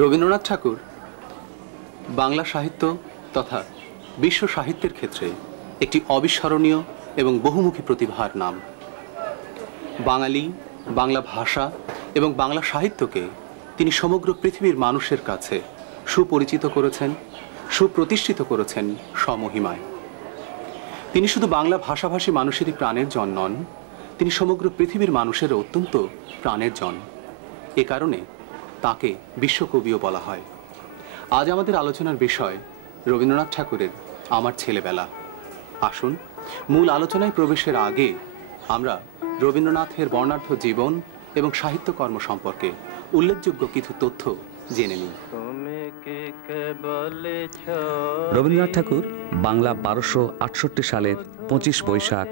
রবীন্দ্রনাথ ঠাকুর বাংলা সাহিত্য তথা বিশ্ব সাহিত্যের ক্ষেত্রে একটি অবিস্মরণীয় এবং বহুমুখী প্রতিভার নাম। বাঙালি, বাংলা ভাষা এবং বাংলা সাহিত্যকে তিনি সমগ্র পৃথিবীর মানুষের কাছে সুপরিচিত করেছেন, সুপ্রতিষ্ঠিত করেছেন স্বমহিমায়। তিনি শুধু বাংলা ভাষাভাষী মানুষেরই প্রাণের জন নন, তিনি সমগ্র পৃথিবীর মানুষের অত্যন্ত প্রাণের জন। এ কারণে তাকে বিশ্বকবিও বলা হয়। আজ আমাদের আলোচনার বিষয় রবীন্দ্রনাথ ঠাকুরের আমার ছেলেবেলা। আসুন মূল আলোচনায় প্রবেশের আগে আমরা রবীন্দ্রনাথের বর্ণাঢ্য জীবন এবং সাহিত্যকর্ম সম্পর্কে উল্লেখযোগ্য কিছু তথ্য জেনে নিই। রবীন্দ্রনাথ ঠাকুর বাংলা 1268 সালের 25 বৈশাখ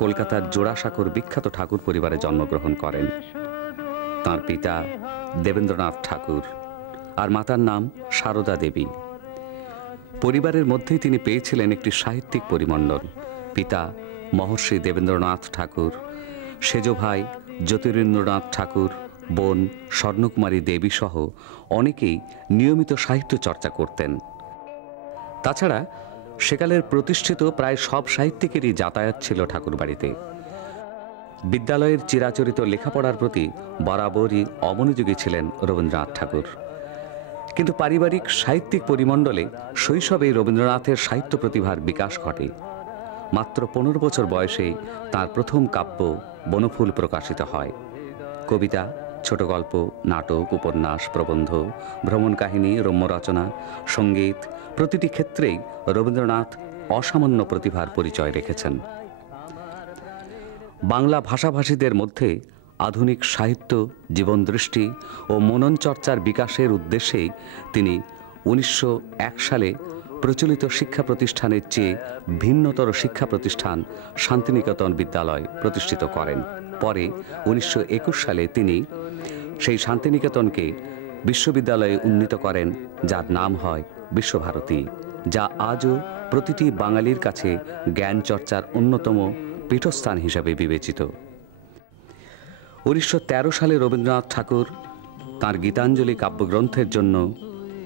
কলকাতার জোড়াসাঁকোর বিখ্যাত ঠাকুর পরিবারে জন্মগ্রহণ করেন। তাঁর পিতা দেবেন্দ্রনাথ ঠাকুর আর মাতার নাম সারদা দেবী। পরিবারের মধ্যেই তিনি পেয়েছিলেন একটি সাহিত্যিক পরিমণ্ডল। পিতা মহর্ষি দেবেন্দ্রনাথ ঠাকুর, সেজ ভাই জ্যোতিরিন্দ্রনাথ ঠাকুর, বোন স্বর্ণকুমারী দেবী সহ অনেকেই নিয়মিত সাহিত্য চর্চা করতেন। তাছাড়া সেকালের প্রতিষ্ঠিত প্রায় সব সাহিত্যিকেরই যাতায়াত ছিল ঠাকুরবাড়িতে। বিদ্যালয়ের চিরাচরিত লেখাপড়ার প্রতি বরাবরই অমনোযোগী ছিলেন রবীন্দ্রনাথ ঠাকুর। কিন্তু পারিবারিক সাহিত্যিক পরিমণ্ডলে শৈশবেই রবীন্দ্রনাথের সাহিত্য প্রতিভার বিকাশ ঘটে। মাত্র 15 বছর বয়সেই তাঁর প্রথম কাব্য বনফুল প্রকাশিত হয়। কবিতা, ছোট গল্প, নাটক, উপন্যাস, প্রবন্ধ, ভ্রমণ কাহিনী, রম্য রচনা, সঙ্গীত প্রতিটি ক্ষেত্রেই রবীন্দ্রনাথ অসামান্য প্রতিভার পরিচয় রেখেছেন। বাংলা ভাষাভাষীদের মধ্যে আধুনিক সাহিত্য, জীবনদৃষ্টি ও মনন চর্চার বিকাশের উদ্দেশ্যেই তিনি 1901 সালে প্রচলিত শিক্ষা প্রতিষ্ঠানের চেয়ে ভিন্নতর শিক্ষা প্রতিষ্ঠান শান্তিনিকেতন বিদ্যালয় প্রতিষ্ঠিত করেন। পরে 1921 সালে তিনি সেই শান্তিনিকেতনকে বিশ্ববিদ্যালয়ে উন্নীত করেন, যার নাম হয় বিশ্বভারতী, যা আজও প্রতিটি বাঙালির কাছে জ্ঞান চর্চার অন্যতম পীঠস্থান হিসাবে বিবেচিত। 1913 সালে রবীন্দ্রনাথ ঠাকুর তাঁর গীতাঞ্জলি কাব্যগ্রন্থের জন্য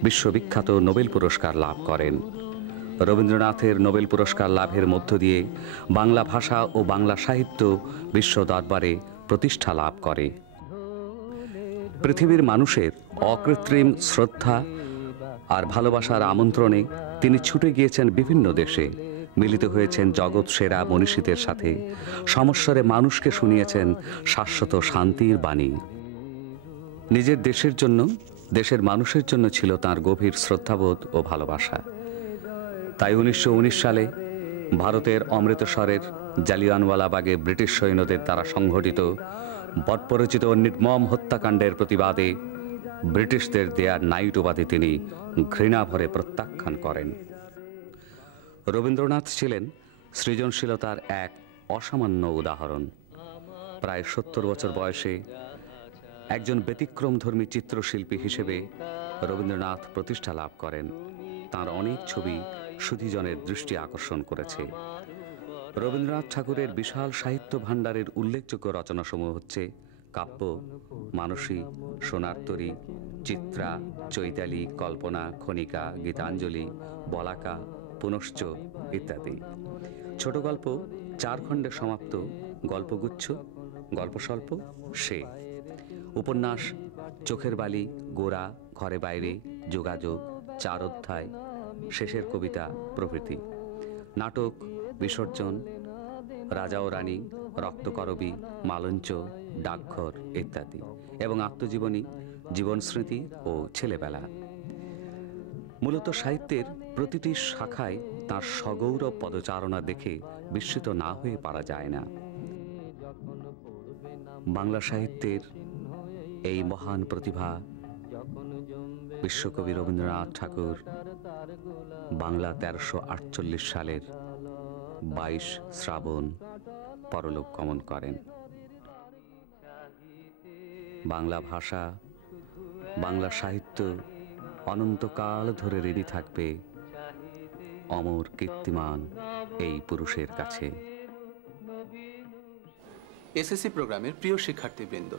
বিশ্ববিখ্যাত নোবেল পুরস্কার লাভ করেন। রবীন্দ্রনাথের নোবেল পুরস্কার লাভের মধ্য দিয়ে বাংলা ভাষা ও বাংলা সাহিত্য বিশ্ব দরবারে প্রতিষ্ঠা লাভ করে। পৃথিবীর মানুষের অকৃত্রিম শ্রদ্ধা আর ভালোবাসার আমন্ত্রণে তিনি ছুটে গিয়েছেন বিভিন্ন দেশে, মিলিত হয়েছেন জগৎ সেরা মনীষীদের সাথে, সমস্বরে মানুষকে শুনিয়েছেন শাশ্বত শান্তির বাণী। নিজের দেশের জন্য, দেশের মানুষের জন্য ছিল তাঁর গভীর শ্রদ্ধাবোধ ও ভালোবাসা। তাই 1919 সালে ভারতের অমৃতসরের জালিয়ানওয়ালাবাগে ব্রিটিশ সৈন্যদের দ্বারা সংঘটিত বর্বরচিত নির্মম হত্যাকাণ্ডের প্রতিবাদে ব্রিটিশদের দেয়া নাইট উপাধি তিনি ঘৃণাভরে প্রত্যাখ্যান করেন। রবীন্দ্রনাথ ছিলেন সৃজনশীলতার এক অসামান্য উদাহরণ। প্রায় 70 বছর বয়সে একজন ব্যতিক্রমধর্মী চিত্রশিল্পী হিসেবে রবীন্দ্রনাথ প্রতিষ্ঠা লাভ করেন। তাঁর অনেক ছবি সুধীজনের দৃষ্টি আকর্ষণ করেছে। রবীন্দ্রনাথ ঠাকুরের বিশাল সাহিত্য ভাণ্ডারের উল্লেখযোগ্য রচনাসমূহ হচ্ছে কাব্য, মানসী, সোনার তরী, চিত্রা, চৈতালি, কল্পনা, খনিকা, গীতাঞ্জলি, বলাকা, পুনশ্চ ইত্যাদি। ছোট গল্প 4 খণ্ডে সমাপ্ত গল্পগুচ্ছ, গল্পস্বল্প সে, উপন্যাস চোখের বালি, গোরা, ঘরে বাইরে, যোগাযোগ, 4 অধ্যায়, শেষের কবিতা প্রভৃতি। নাটক বিসর্জন, রাজা ও রানী, রক্তকরবী, মালঞ্চ, ডাকঘর ইত্যাদি, এবং আত্মজীবনী, জীবনস্মৃতি ও ছেলেবেলা। মূলত সাহিত্যের প্রতিটি শাখায় তাঁর সগৌরব পদচারণা দেখে বিস্মিত না হয়ে পারা যায় না। বাংলা সাহিত্যের এই মহান প্রতিভা বিশ্বকবি রবীন্দ্রনাথ ঠাকুর বাংলা 1348 সালের 22 শ্রাবণ পরলোক গমন করেন। বাংলা ভাষা, বাংলা সাহিত্য অনন্তকাল ধরে ঋণী থাকবে অমর কীর্তিমান এই পুরুষের কাছে। এসএসসি প্রোগ্রামের প্রিয় শিক্ষার্থীবৃন্দ,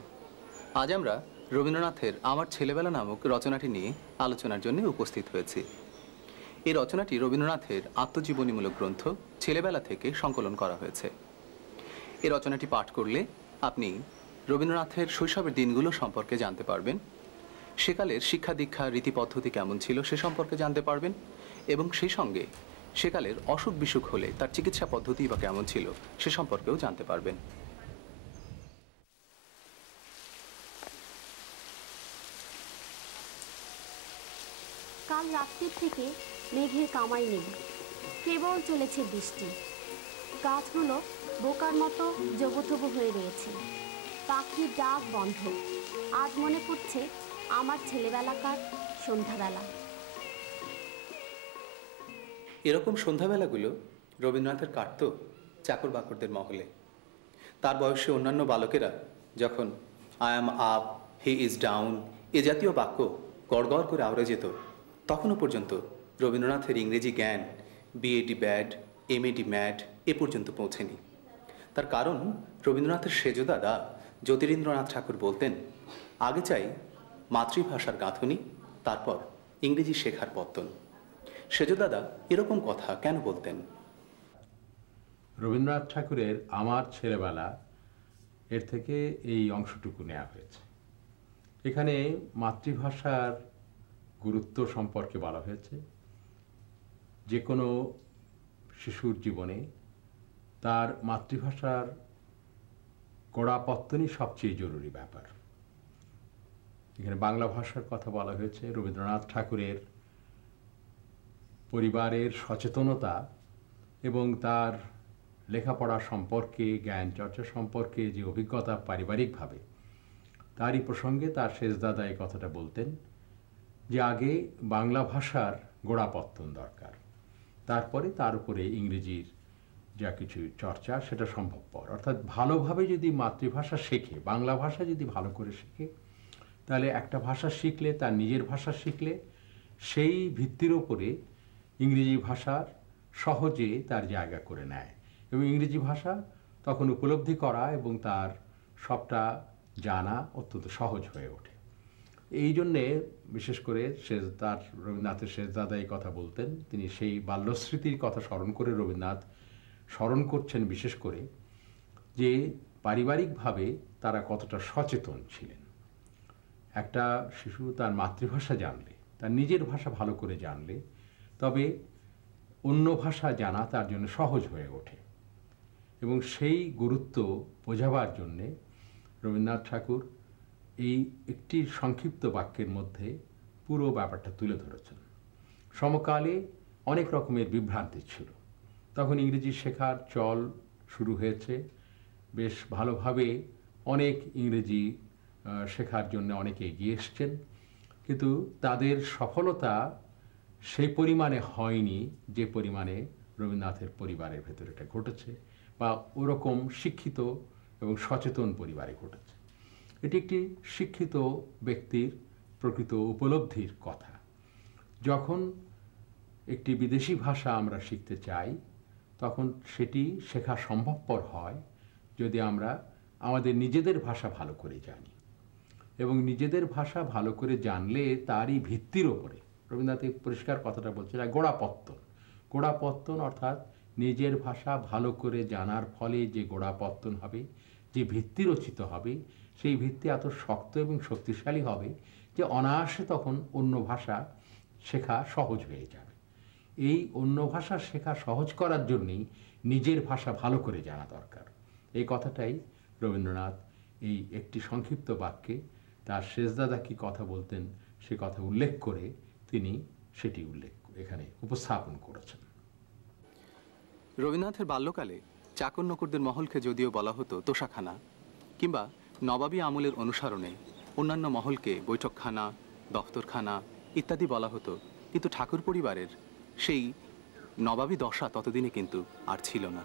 আজ আমরা রবীন্দ্রনাথের আমার ছেলেবেলা নামক রচনাটি নিয়ে আলোচনার জন্য উপস্থিত হয়েছি। এই রচনাটি রবীন্দ্রনাথের আত্মজীবনীমূলক গ্রন্থ ছেলেবেলা থেকে সংকলন করা হয়েছে। এই রচনাটি পাঠ করলে আপনি রবীন্দ্রনাথের শৈশবের দিনগুলো সম্পর্কে জানতে পারবেন, সেকালের শিক্ষা দীক্ষা রীতি পদ্ধতি কেমন ছিল সে সম্পর্কে জানতে পারবেন, এবং সেই সঙ্গে সেকালের অসুখ বিসুখ হলে তার চিকিৎসা পদ্ধতি বা কেমন ছিল সে সম্পর্কেও জানতে পারবেন। কাল রাত্রির থেকে মেঘের কামাই নেই, কেবল চলেছে বৃষ্টি। গাছগুলো বোকার মতো জবুথবু হয়ে রয়েছে, পাখির ডাক বন্ধ। আজ মনে পড়ছে আমার ছেলেবেলাকার সন্ধ্যাবেলা। এরকম সন্ধ্যাবেলাগুলো রবীন্দ্রনাথের কাটত চাকর বাকরদের মহলে। তার বয়সী অন্যান্য বালকেরা যখন I am up, he is down এ জাতীয় বাক্য গড়গড় করে আওড়ে যেত, তখনও পর্যন্ত রবীন্দ্রনাথের ইংরেজি জ্ঞান বিএডি ব্যাড, এমএডি ম্যাড এ পর্যন্ত পৌঁছেনি। তার কারণ রবীন্দ্রনাথের সেজ দাদা জ্যোতিরিন্দ্রনাথ ঠাকুর বলতেন, আগে চাই মাতৃভাষার গাঁথনি, তারপর ইংরেজি শেখার পত্তন। সেজ দাদা এরকম কথা কেন বলতেন? রবীন্দ্রনাথ ঠাকুরের আমার ছেলেবেলা এর থেকে এই অংশটুকু নেওয়া হয়েছে। এখানে মাতৃভাষার গুরুত্ব সম্পর্কে বলা হয়েছে। যে কোনো শিশুর জীবনে তার মাতৃভাষার গোড়াপত্তনই সবচেয়ে জরুরি ব্যাপার। এখানে বাংলা ভাষার কথা বলা হয়েছে। রবীন্দ্রনাথ ঠাকুরের পরিবারের সচেতনতা এবং তার লেখাপড়া সম্পর্কে, জ্ঞান চর্চা সম্পর্কে যে অভিজ্ঞতা পারিবারিকভাবে, তারই প্রসঙ্গে তার শেষদাদা এই কথাটা বলতেন যে আগে বাংলা ভাষার গোড়াপত্তন দরকার, তারপরে তার উপরে ইংরেজির যা কিছু চর্চা সেটা সম্ভবপর। অর্থাৎ ভালোভাবে যদি মাতৃভাষা শেখে, বাংলা ভাষা যদি ভালো করে শেখে, তাহলে একটা ভাষা শিখলে, তার নিজের ভাষা শিখলে, সেই ভিত্তির ওপরে ইংরেজি ভাষার সহজে তার জায়গা করে নেয় এবং ইংরেজি ভাষা তখন উপলব্ধি করা এবং তার সবটা জানা অত্যন্ত সহজ হয়ে ওঠে। এই জন্যে বিশেষ করে তার রবীন্দ্রনাথের শেষদাদা এই কথা বলতেন। তিনি সেই বাল্যস্মৃতির কথা স্মরণ করে রবীন্দ্রনাথ স্মরণ করছেন বিশেষ করে যে পারিবারিকভাবে তারা কতটা সচেতন ছিলেন। একটা শিশু তার মাতৃভাষা জানলে, তার নিজের ভাষা ভালো করে জানলে, তবে অন্য ভাষা জানা তার জন্য সহজ হয়ে ওঠে এবং সেই গুরুত্ব বোঝাবার জন্যে রবীন্দ্রনাথ ঠাকুর এই একটি সংক্ষিপ্ত বাক্যের মধ্যে পুরো ব্যাপারটা তুলে ধরেছেন। সমকালে অনেক রকমের বিভ্রান্তি ছিল। তখন ইংরেজি শেখার চল শুরু হয়েছে, বেশ ভালোভাবে অনেক ইংরেজি শেখার জন্য অনেকে এগিয়ে এসছেন, কিন্তু তাদের সফলতা সেই পরিমাণে হয়নি যে পরিমাণে রবীন্দ্রনাথের পরিবারের ভেতরে এটা ঘটেছে বা ওরকম শিক্ষিত এবং সচেতন পরিবারে ঘটেছে। এটি একটি শিক্ষিত ব্যক্তির প্রকৃত উপলব্ধির কথা। যখন একটি বিদেশি ভাষা আমরা শিখতে চাই, তখন সেটি শেখা সম্ভবপর হয় যদি আমরা আমাদের নিজেদের ভাষা ভালো করে জানি এবং নিজেদের ভাষা ভালো করে জানলে তারই ভিত্তির ওপরে, রবীন্দ্রনাথ পরিষ্কার কথাটা বলছেন, গোড়াপত্তন। গোড়াপত্তন অর্থাৎ নিজের ভাষা ভালো করে জানার ফলে যে গোড়াপত্তন হবে, যে ভিত্তি রচিত হবে, সেই ভিত্তি এত শক্ত এবং শক্তিশালী হবে যে অনায়াসে তখন অন্য ভাষা শেখা সহজ হয়ে যাবে। এই অন্য ভাষা শেখা সহজ করার জন্যেই নিজের ভাষা ভালো করে জানা দরকার। এই কথাটাই রবীন্দ্রনাথ এই একটি সংক্ষিপ্ত বাক্যে তার শেষদাদা কি কথা বলতেন সে কথা উল্লেখ করে তিনি সেটি এখানে উপস্থাপন করেছেন। রবীন্দ্রনাথের বাল্যকালে চাকর নকুরদের মহলকে যদিও বলা হতো তোষাখানা, কিংবা নবাবী আমলের অনুসরণে অন্যান্য মহলকে বৈঠকখানা, দফতরখানা ইত্যাদি বলা হতো, কিন্তু ঠাকুর পরিবারের সেই নবাবী দশা ততদিনে কিন্তু আর ছিল না।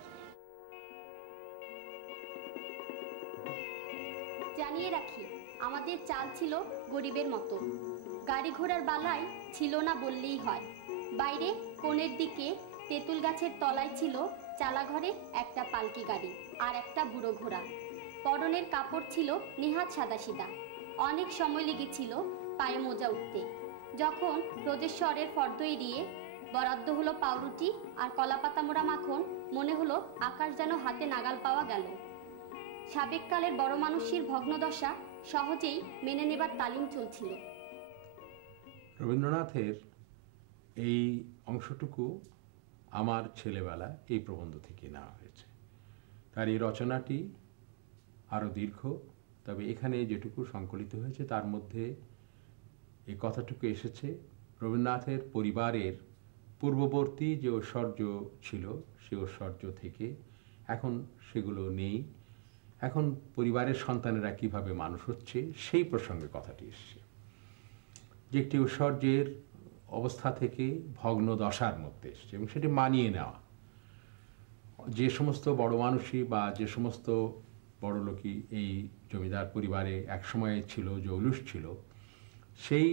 জানিয়ে রাখি, আমাদের চাল ছিল গরিবের মতো, গাড়ি ঘোড়ার বালাই ছিল না বললেই হয়। বাইরে কোণের দিকে তেঁতুল গাছের তলায় ছিল চালাঘরে একটা পালকি গাড়ি আর একটা বুড়ো ঘোড়া। পরনের কাপড় ছিল নেহাত সাদাসিধা। অনেক সময় লেগেছিল পায়ে মোজা উঠতে। যখন ব্রজেশ্বরের ফর্দ এড়িয়ে বরাদ্দ হলো পাউরুটি আর কলাপাতা মোড়া মাখন, মনে হলো আকাশ যেন হাতে নাগাল পাওয়া গেল। সাবেককালের বড় মানুষের ভগ্নদশা সহজেই মেনে নেবার তালিম চলছিল। রবীন্দ্রনাথের এই অংশটুকু আমার ছেলেবেলা এই প্রবন্ধ থেকে নেওয়া হয়েছে। তার এই রচনাটি আরও দীর্ঘ, তবে এখানে যেটুকু সংকলিত হয়েছে তার মধ্যে এই কথাটুকু এসেছে। রবীন্দ্রনাথের পরিবারের পূর্ববর্তী যে ঐশ্বর্য ছিল সে ঐশ্বর্য থেকে এখন সেগুলো নেই। এখন পরিবারের সন্তানেরা কিভাবে মানুষ হচ্ছে সেই প্রসঙ্গে কথাটি এসছে, যে একটি ঐশ্বর্যের অবস্থা থেকে ভগ্ন দশার মধ্যে এসছে এবং সেটি মানিয়ে নেওয়া। যে সমস্ত বড় মানুষই বা যে সমস্ত বড় লোকই এই জমিদার পরিবারে একসময় ছিল, জৌলুস ছিল, সেই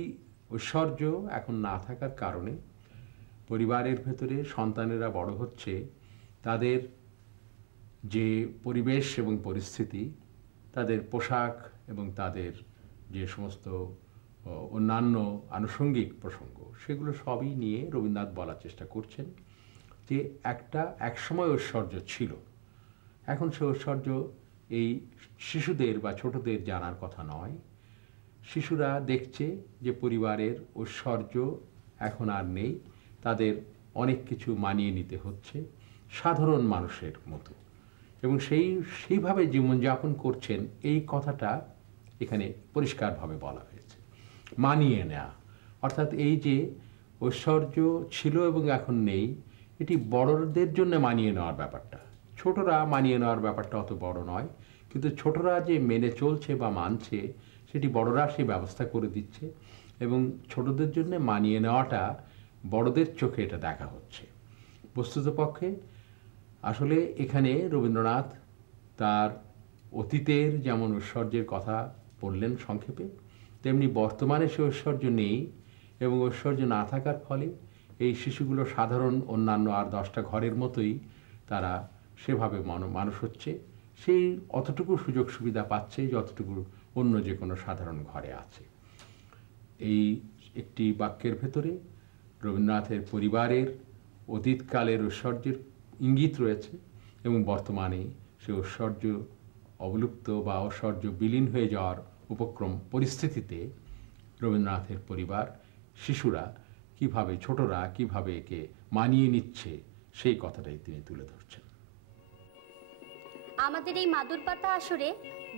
ঐশ্বর্য এখন না থাকার কারণে পরিবারের ভেতরে সন্তানেরা বড় হচ্ছে, তাদের যে পরিবেশ এবং পরিস্থিতি, তাদের পোশাক এবং তাদের যে সমস্ত অন্যান্য আনুষঙ্গিক প্রসঙ্গ, সেগুলো সবই নিয়ে রবীন্দ্রনাথ বলার চেষ্টা করছেন যে একসময় ঐশ্বর্য ছিল, এখন সে ঐশ্বর্য এই শিশুদের বা ছোটদের জানার কথা নয়। শিশুরা দেখছে যে পরিবারের ঐশ্বর্য এখন আর নেই, তাদের অনেক কিছু মানিয়ে নিতে হচ্ছে সাধারণ মানুষের মতো, এবং সেইভাবে জীবনযাপন করছেন। এই কথাটা এখানে পরিষ্কারভাবে বলা হয়েছে, মানিয়ে নেওয়া। অর্থাৎ এই যে ঐশ্বর্য ছিল এবং এখন নেই, এটি বড়দের জন্য মানিয়ে নেওয়ার ব্যাপারটা। ছোটরা মানিয়ে নেওয়ার ব্যাপারটা অত বড় নয়, কিন্তু ছোটরা যে মেনে চলছে বা মানছে সেটি বড়রা সেই ব্যবস্থা করে দিচ্ছে, এবং ছোটদের জন্য মানিয়ে নেওয়াটা বড়দের চোখে এটা দেখা হচ্ছে। বস্তুতপক্ষে আসলে এখানে রবীন্দ্রনাথ তার অতীতের যেমন ঐশ্বর্যের কথা বললেন সংক্ষেপে, তেমনি বর্তমানে সে ঐশ্বর্য নেই, এবং ঐশ্বর্য না থাকার ফলে এই শিশুগুলো সাধারণ অন্যান্য আর 10টা ঘরের মতোই তারা সেভাবে মানুষ হচ্ছে, সেই অতটুকু সুযোগ সুবিধা পাচ্ছে যতটুকু অন্য যে কোনো সাধারণ ঘরে আছে। এই একটি বাক্যের ভেতরে রবীন্দ্রনাথের পরিবারের অতীতকালের ঐশ্বর্যের ইঙ্গিত রয়েছে, এবং বর্তমানে সে ঐশ্বর্য অবলুপ্ত বা ঐশ্বর্য বিলীন হয়ে যাওয়ার উপক্রম পরিস্থিতিতে রবীন্দ্রনাথের পরিবার, শিশুরা কিভাবে, ছোটরা কিভাবে একে মানিয়ে নিচ্ছে সেই কথাটাই তিনি তুলে ধরছেন। আমাদের এই মাদুরপাতা আসরে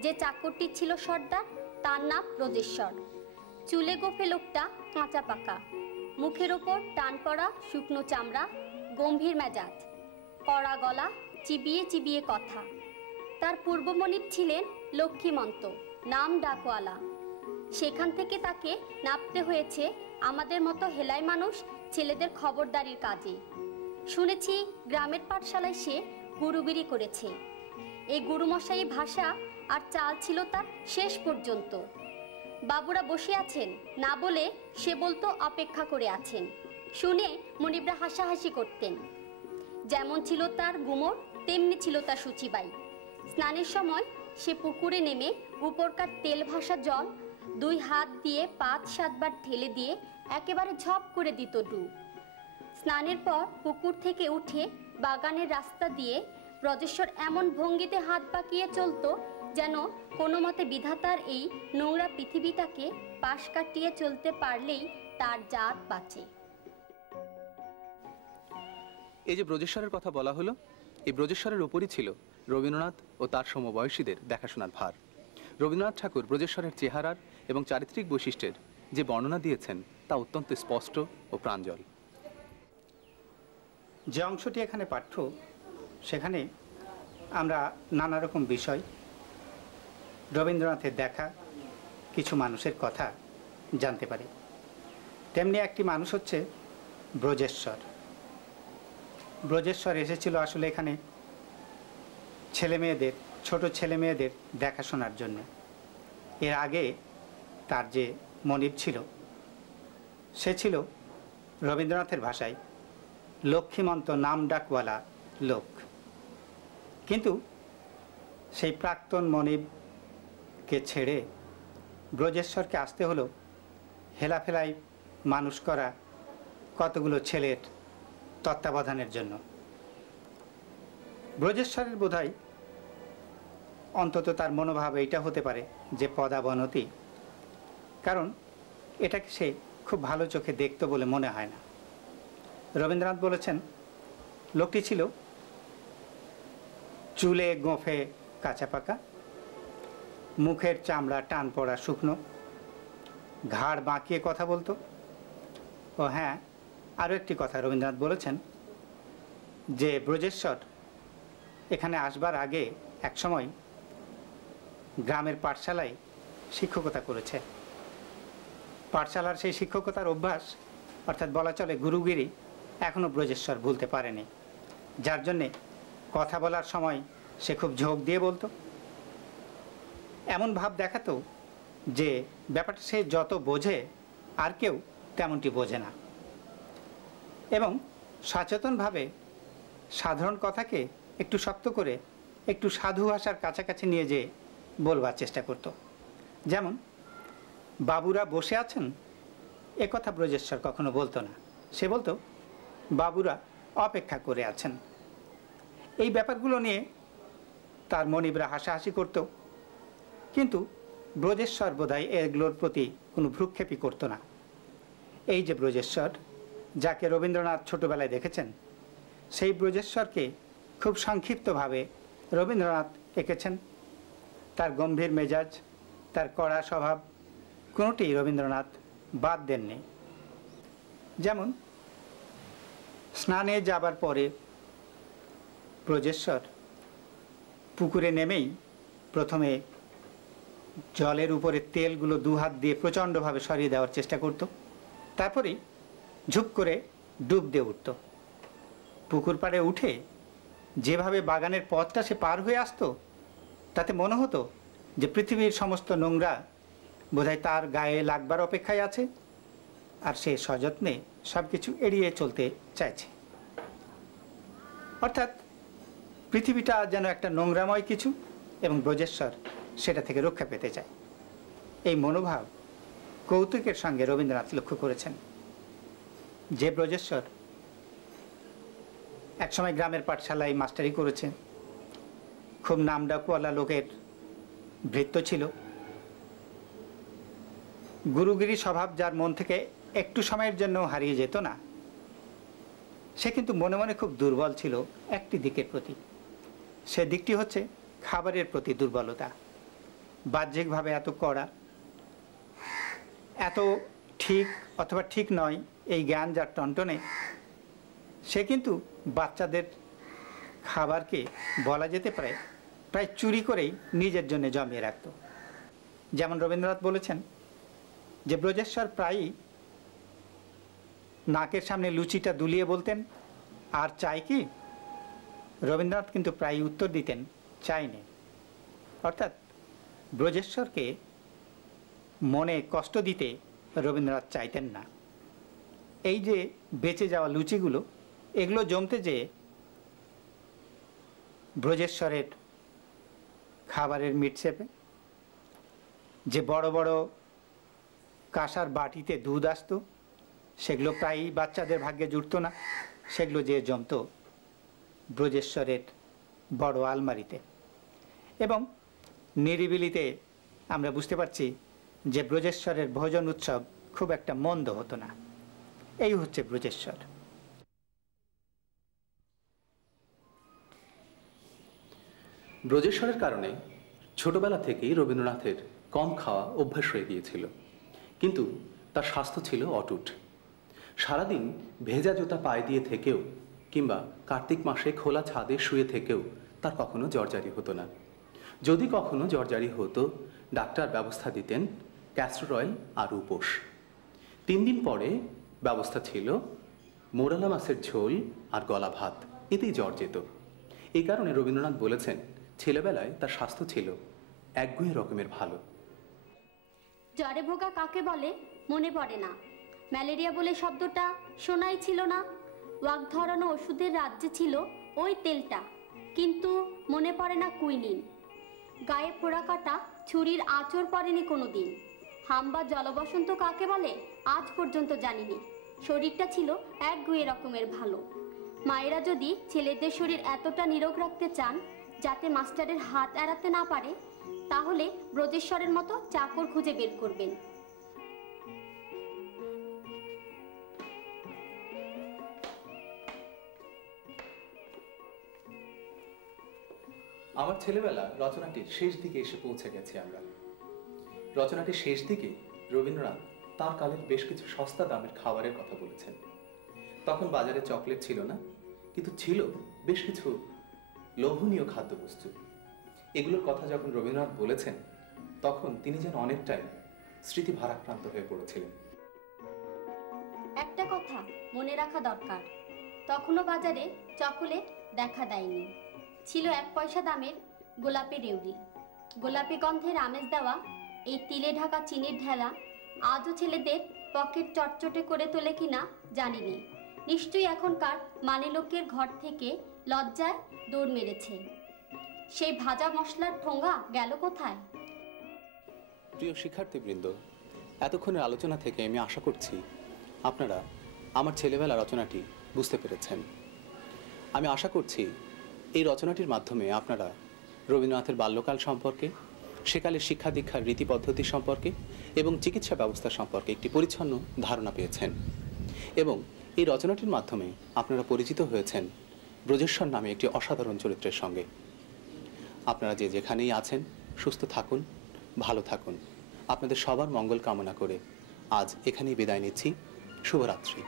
যে চাকরটি ছিল সর্দার, তার নাম ব্রজেশ্বর। চুলে গোফে লোকটা কাঁচা পাকা, মুখের ওপর টান পড়া শুকনো চামড়া, গম্ভীর মেজাজ, কড়া গলা, চিবিয়ে চিবিয়ে কথা। তার পূর্বমনিব ছিলেন লক্ষ্মীমন্ত, নাম ডাকওয়ালা। সেখান থেকে তাকে নাপতে হয়েছে আমাদের মতো হেলাই মানুষ ছেলেদের খবরদারির কাজে। শুনেছি গ্রামের পাঠশালায় সে গুরুগিরি করেছে। এই গুরুমশাই ভাষা আর চাল ছিল তার শেষ পর্যন্ত। বাবুরা বসে আছেন না বলে সে বলতো অপেক্ষা করে আছেন। শুনে মনিবরা হাসাহাসি করতেন। যেমন ছিল তার গুমর, তেমনি ছিল তার সূচিবাই। স্নানের সময় সে পুকুরে নেমে উপরকার তেল ভাসা জল 2 হাত দিয়ে 5-7 বার ঠেলে দিয়ে একেবারে ঝপ করে দিত ডুব। স্নানের পর পুকুর থেকে উঠে বাগানের রাস্তা দিয়ে ব্রজেশ্বর এমন ভঙ্গিতে হাত পাকিয়ে চলতো যেন কোনো মতে বিধাতার এই নোংরা পৃথিবীটাকে পাশ কাটিয়ে চলতে পারলেই তার জাত বাঁচে। এই যে ব্রজেশ্বরের কথা বলা হলো, এই ব্রজেশ্বরের উপরই ছিল রবীন্দ্রনাথ ও তার সমবয়সীদের দেখাশোনার ভার। রবীন্দ্রনাথ ঠাকুর ব্রজেশ্বরের চেহারার এবং চারিত্রিক বৈশিষ্ট্যের যে বর্ণনা দিয়েছেন তা অত্যন্ত স্পষ্ট ও প্রাঞ্জল। যে অংশটি এখানে পাঠ্য, সেখানে আমরা নানা রকম বিষয়, রবীন্দ্রনাথের দেখা কিছু মানুষের কথা জানতে পারি। তেমনি একটি মানুষ হচ্ছে ব্রজেশ্বর। ব্রজেশ্বর এসেছিল আসলে এখানে ছেলেমেয়েদের, ছোট ছেলেমেয়েদের দেখাশোনার জন্য। এর আগে তার যে মনিব ছিল সে ছিল রবীন্দ্রনাথের ভাষায় লক্ষ্মীমন্ত, নাম ডাকওয়ালা লোক। কিন্তু সেই প্রাক্তন মনিবকে ছেড়ে ব্রজেশ্বরকে আসতে হলো হেলাফেলায় মানুষ করা কতগুলো ছেলের তত্ত্বাবধানের জন্য। ব্রজেশ্বরের বোধহয় অন্তত তার মনোভাব এইটা হতে পারে যে পদাবনতি, কারণ এটাকে সে খুব ভালো চোখে দেখতো বলে মনে হয় না। রবীন্দ্রনাথ বলেছেন লোকটি ছিল চুলে গোঁফে কাঁচা পাকা, মুখের চামড়া টান পড়া শুকনো, ঘাড় বাঁকিয়ে কথা বলতো। ও হ্যাঁ, আরও একটি কথা রবীন্দ্রনাথ বলেছেন যে ব্রজেশ্বর এখানে আসবার আগে একসময় গ্রামের পাঠশালায় শিক্ষকতা করেছে। পাঠশালার সেই শিক্ষকতার অভ্যাস, অর্থাৎ বলা চলে গুরুগিরি, এখনও ব্রজেশ্বর ভুলতে পারেনি, যার জন্যে কথা বলার সময় সে খুব ঝোঁক দিয়ে বলতো, এমন ভাব দেখাতো যে ব্যাপারটা সে যত বোঝে আর কেউ তেমনটি বোঝে না, এবং সচেতনভাবে সাধারণ কথাকে একটু শক্ত করে একটু সাধু ভাষার কাছাকাছি নিয়ে যেয়ে বলবার চেষ্টা করত। যেমন বাবুরা বসে আছেন, এ কথা ব্রজেশ্বর কখনো বলতো না, সে বলতো বাবুরা অপেক্ষা করে আছেন। এই ব্যাপারগুলো নিয়ে তার মনিবরা হাসাহাসি করত, কিন্তু ব্রজেশ্বর বোধহয় এগুলোর প্রতি কোনো ভ্রুক্ষেপই করতো না। এই যে ব্রজেশ্বর, যাকে রবীন্দ্রনাথ ছোটবেলায় দেখেছেন, সেই ব্রজেশ্বরকে খুব সংক্ষিপ্তভাবে রবীন্দ্রনাথ এঁকেছেন। তার গম্ভীর মেজাজ, তার কড়া স্বভাব, কোনোটি রবীন্দ্রনাথ বাদ দেননি। যেমন স্নানে যাবার পরে ব্রজেশ্বর পুকুরে নেমেই প্রথমে জলের উপরে তেলগুলো দুহাত দিয়ে প্রচণ্ডভাবে সরিয়ে দেওয়ার চেষ্টা করত, তারপরেই ঝুপ করে ডুব দিয়ে উঠত। পুকুর পাড়ে উঠে যেভাবে বাগানের পথটা সে পার হয়ে আসতো, তাতে মনে হতো যে পৃথিবীর সমস্ত নোংরা বোধহয় তার গায়ে লাগবার অপেক্ষায় আছে, আর সে সযত্নে সব কিছু এড়িয়ে চলতে চাইছে। অর্থাৎ পৃথিবীটা যেন একটা নোংরাময় কিছু, এবং ব্রজেশ্বর সেটা থেকে রক্ষা পেতে চায়। এই মনোভাব কৌতুকের সঙ্গে রবীন্দ্রনাথ লক্ষ্য করেছেন। যে ব্রজেশ্বর একসময় গ্রামের পাঠশালায় মাস্টারি করেছে, খুব নামডাকওয়ালা লোকের ভৃত্য ছিল, গুরুগিরি স্বভাব যার মন থেকে একটু সময়ের জন্য হারিয়ে যেত না, সে কিন্তু মনে মনে খুব দুর্বল ছিল একটি দিকের প্রতি। সে দিকটি হচ্ছে খাবারের প্রতি দুর্বলতা। বাহ্যিকভাবে এত কড়া, এত ঠিক অথবা ঠিক নয় এই জ্ঞান যার টনটনে, সে কিন্তু বাচ্চাদের খাবারকে বলা যেতে পারে প্রায় চুরি করেই নিজের জন্য জমিয়ে রাখত। যেমন রবীন্দ্রনাথ বলেছেন যে ব্রজেশ্বর প্রায়ই নাকের সামনে লুচিটা দুলিয়ে বলতেন, আর চাই কি? রবীন্দ্রনাথ কিন্তু প্রায়ই উত্তর দিতেন, চাই নেই। অর্থাৎ ব্রজেশ্বরকে মনে কষ্ট দিতে রবীন্দ্রনাথ চাইতেন না। এই যে বেঁচে যাওয়া লুচিগুলো, এগুলো জমতে যেয়ে ব্রজেশ্বরের খাবারের মিট শেপে যে বড় বড় কাঁসার বাটিতে দুধ আসতো, সেগুলো প্রায়ই বাচ্চাদের ভাগ্যে জুটতো না, সেগুলো যে জমতো ব্রজেশ্বরের বড় আলমারিতে। এবং নিরিবিলিতে আমরা বুঝতে পারছি যে ব্রজেশ্বরের ভোজন উৎসব খুব একটা মন্দ হতো না। এই হচ্ছে ব্রজেশ্বর। ব্রজেশ্বরের কারণে ছোটবেলা থেকেই রবীন্দ্রনাথের কম খাওয়া অভ্যাস হয়ে গিয়েছিল, কিন্তু তার স্বাস্থ্য ছিল অটুট। সারাদিন ভেজা জুতা পায়ে দিয়ে থেকেও কিংবা কার্তিক মাসে খোলা ছাদে শুয়ে থেকেও তার কখনো জ্বরজারি হতো না। যদি কখনো জ্বরজারি হতো, ডাক্তার ব্যবস্থা দিতেন ক্যাস্টর অয়েল আর উপোস। 3 দিন পরে ব্যবস্থা ছিল মোরালা মাছের ঝোল আর গলা ভাত, এতেই জ্বর যেত। এই কারণে রবীন্দ্রনাথ বলেছেন ছেলেবেলায় তার স্বাস্থ্য ছিল একগুঁয়ে রকমের ভালো। জ্বরে ভোগা কাকে বলে মনে পড়ে না, ম্যালেরিয়া বলে শব্দটা শোনাই ছিল না, ওয়াক ধরানো ওষুধের রাজ্যে ছিল ওই তেলটা, কিন্তু মনে পড়ে না কুইনিন। গায়ে ফোড়া কাটা ছুরির আঁচড় পড়েনি কোনো দিন, হাম বা জলবসন্ত কাকে বলে আজ পর্যন্ত জানিনি। শরীরটা ছিল একগুঁয়ে রকমের ভালো। মায়েরা যদি ছেলেদের শরীর এতটা নিরোগ রাখতে চান যাতে মাস্টারের হাত এড়াতে না পারে, তাহলে ব্রজেশ্বরের মতো চাকর খুঁজে বের করবেন। আমার ছেলেবেলা রচনাটির শেষ দিকে এসে পৌঁছে গেছি আমরা। রচনাটির শেষ দিকে রবীন্দ্রনাথ তার কালের বেশ কিছু সস্তা দামের খাবারের কথা বলেছেন। তখন বাজারে চকলেট ছিল না, কিন্তু ছিল বেশ কিছু লোভনীয় খাদ্যবস্তু। এগুলোর কথা যখন রবীন্দ্রনাথ বলেছেন, তখন তিনি যেন অনেকটাই স্মৃতি ভারাক্রান্ত হয়ে পড়েছিলেন। একটা কথা মনে রাখা দরকার, তখনও বাজারে চকোলেট দেখা দেয়নি। ছিল 1 পয়সা দামের গোলাপি রেউড়ি। গোলাপি গন্ধের আমেজ দেওয়া এই তিলে ঢাকা চিনির ঢেলা আজও ছেলেদের পকেট চটচটে করে তোলে কিনা জানিনি। নিশ্চয়ই এখনকার মানে লোকের ঘর থেকে লজ্জায় দৌড় মেরেছে। সেই ভাজা মশলার ঠোঙা গেল কোথায়? প্রিয় শিক্ষার্থীবৃন্দ, এতক্ষণের আলোচনা থেকে আমি আশা করছি আপনারা আমার ছেলেবেলা রচনাটি বুঝতে পেরেছেন। আমি আশা করছি এই রচনাটির মাধ্যমে আপনারা রবীন্দ্রনাথের বাল্যকাল সম্পর্কে, সেকালের শিক্ষা দীক্ষার রীতি পদ্ধতি সম্পর্কে এবং চিকিৎসা ব্যবস্থা সম্পর্কে একটি পরিচ্ছন্ন ধারণা পেয়েছেন। এবং এই রচনাটির মাধ্যমে আপনারা পরিচিত হয়েছেন ব্রজেশ্বর নামে একটি অসাধারণ চরিত্রের সঙ্গে। আপনারা যে যেখানেই আছেন সুস্থ থাকুন, ভালো থাকুন। আপনাদের সবার মঙ্গল কামনা করে আজ এখানেই বিদায় নিচ্ছি। শুভরাত্রি।